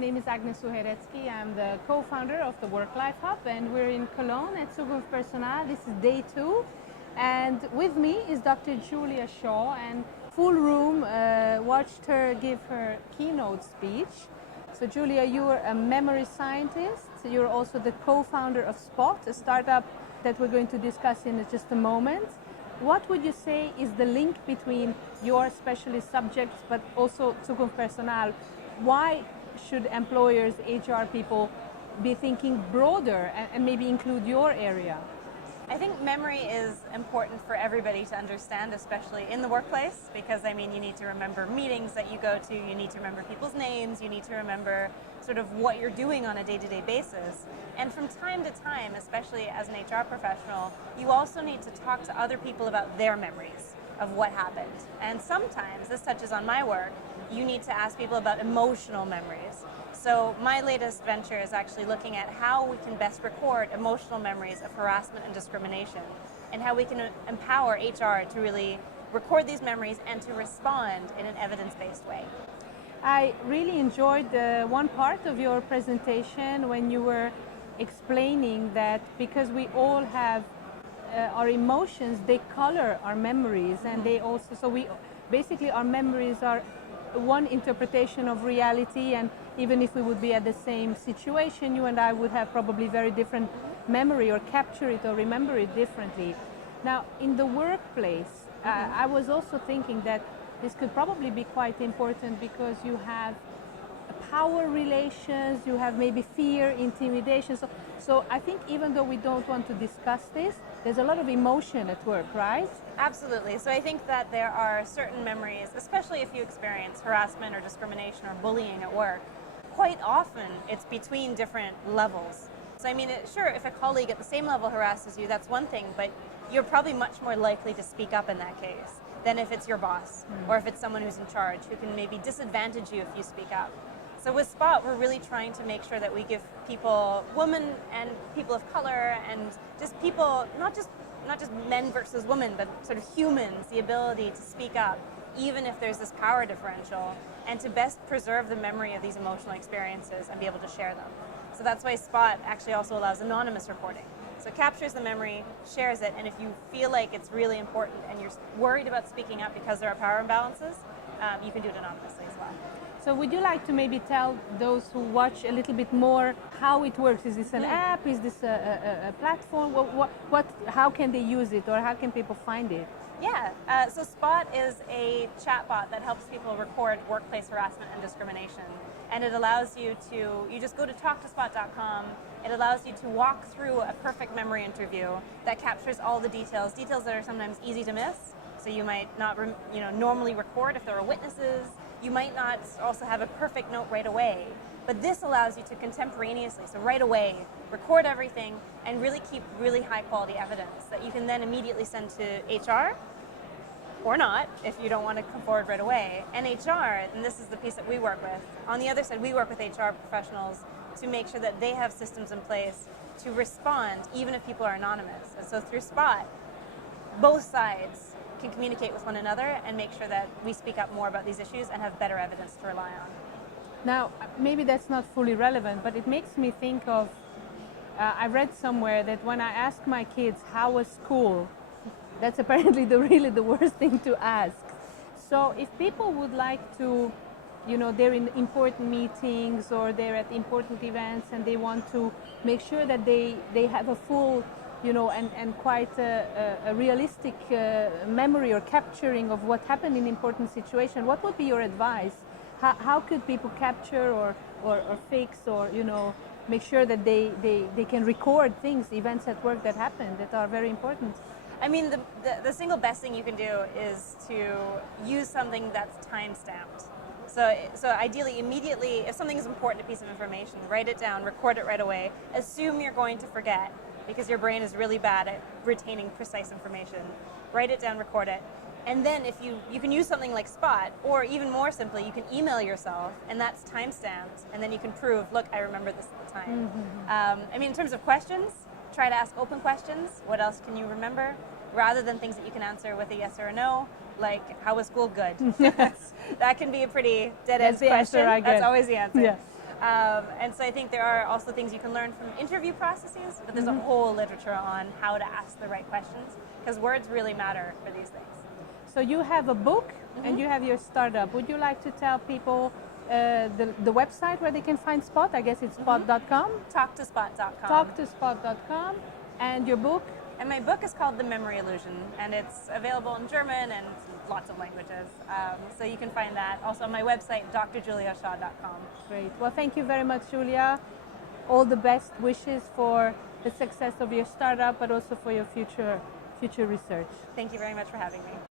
name is Agnes Uhereczky. I'm the co-founder of the WorkLife HUB, and we're in Cologne at Zukunft Personal. This is day 2, and with me is Dr. Julia Shaw, and full room watched her give her keynote speech. So Julia, you're a memory scientist. You're also the co-founder of Spot, a startup that we're going to discuss in just a moment. What would you say is the link between your specialist subjects but also Zukunft Personal? Why should employers, HR people be thinking broader and maybe include your area? I think memory is important for everybody to understand, especially in the workplace, because I mean, you need to remember meetings that you go to, you need to remember people's names, you need to remember sort of what you're doing on a day-to-day basis. And from time to time, especially as an HR professional, you also need to talk to other people about their memories of what happened. And sometimes, this touches on my work, you need to ask people about emotional memories. So my latest venture is actually looking at how we can best record emotional memories of harassment and discrimination, and how we can empower HR to really record these memories and to respond in an evidence-based way. I really enjoyed one part of your presentation when you were explaining that because we all have our emotions, they color our memories, and they also, so we basically, our memories are one interpretation of reality, and even if we would be at the same situation, you and I would have probably very different memory or capture it or remember it differently. Now, in the workplace, I was also thinking that this could probably be quite important because you have power relations, you have maybe fear, intimidation. So I think even though we don't want to discuss this, there's a lot of emotion at work, right? Absolutely. So I think that there are certain memories, especially if you experience harassment or discrimination or bullying at work, quite often it's between different levels. So I mean, sure, if a colleague at the same level harasses you, that's one thing, but you're probably much more likely to speak up in that case than if it's your boss or if it's someone who's in charge who can maybe disadvantage you if you speak up. So with Spot, we're really trying to make sure that we give people, women and people of color, and just people, not just men versus women, but sort of humans, the ability to speak up, even if there's this power differential, and to best preserve the memory of these emotional experiences and be able to share them. So that's why Spot actually also allows anonymous recording. So it captures the memory, shares it, and if you feel like it's really important and you're worried about speaking up because there are power imbalances, you can do it anonymously as well. So would you like to maybe tell those who watch a little bit more how it works? Is this an app? Is this a platform? How can they use it, or how can people find it? Yeah, so Spot is a chatbot that helps people record workplace harassment and discrimination. And it allows you to, you just go to talktospot.com, it allows you to walk through a perfect memory interview that captures all the details that are sometimes easy to miss. So you might not normally record if there are witnesses. You might not also have a perfect note right away, but this allows you to contemporaneously, so right away, record everything and really keep really high quality evidence that you can then immediately send to HR, or not, if you don't want to come forward right away. And HR, and this is the piece that we work with, on the other side, we work with HR professionals to make sure that they have systems in place to respond even if people are anonymous. And so through Spot, both sides can communicate with one another and make sure that we speak up more about these issues and have better evidence to rely on. Now, maybe that's not fully relevant, but it makes me think of, I read somewhere that when I ask my kids, how was school? That's apparently really the worst thing to ask. So if people would like to, they're in important meetings or they're at important events and they want to make sure that they have a full and quite a realistic memory or capturing of what happened in important situation, what would be your advice? How could people capture or fix or, make sure that they can record things, events at work that happen that are very important? I mean, the single best thing you can do is to use something that's time-stamped. So ideally, immediately, if something is important, a piece of information, write it down, record it right away. Assume you're going to forget, because your brain is really bad at retaining precise information. Write it down, record it. And then if you can use something like Spot, or even more simply, you can email yourself, and that's time-stamped, and then you can prove, look, I remember this at the time. I mean, in terms of questions, try to ask open questions. What else can you remember? Rather than things that you can answer with a yes or a no, like, how was school? Good. Yes. That can be a pretty dead-end question. That's always the answer. Yeah. And so I think there are also things you can learn from interview processes, but there's a whole literature on how to ask the right questions, because words really matter for these things. So you have a book and you have your startup. Would you like to tell people the website where they can find Spot? I guess it's spot.com. Talktospot.com. Talktospot.com. And your book? And my book is called The Memory Illusion, and it's available in German and lots of languages. So you can find that also on my website, drjuliashaw.com. Great. Well, thank you very much, Julia. All the best wishes for the success of your startup, but also for your future research. Thank you very much for having me.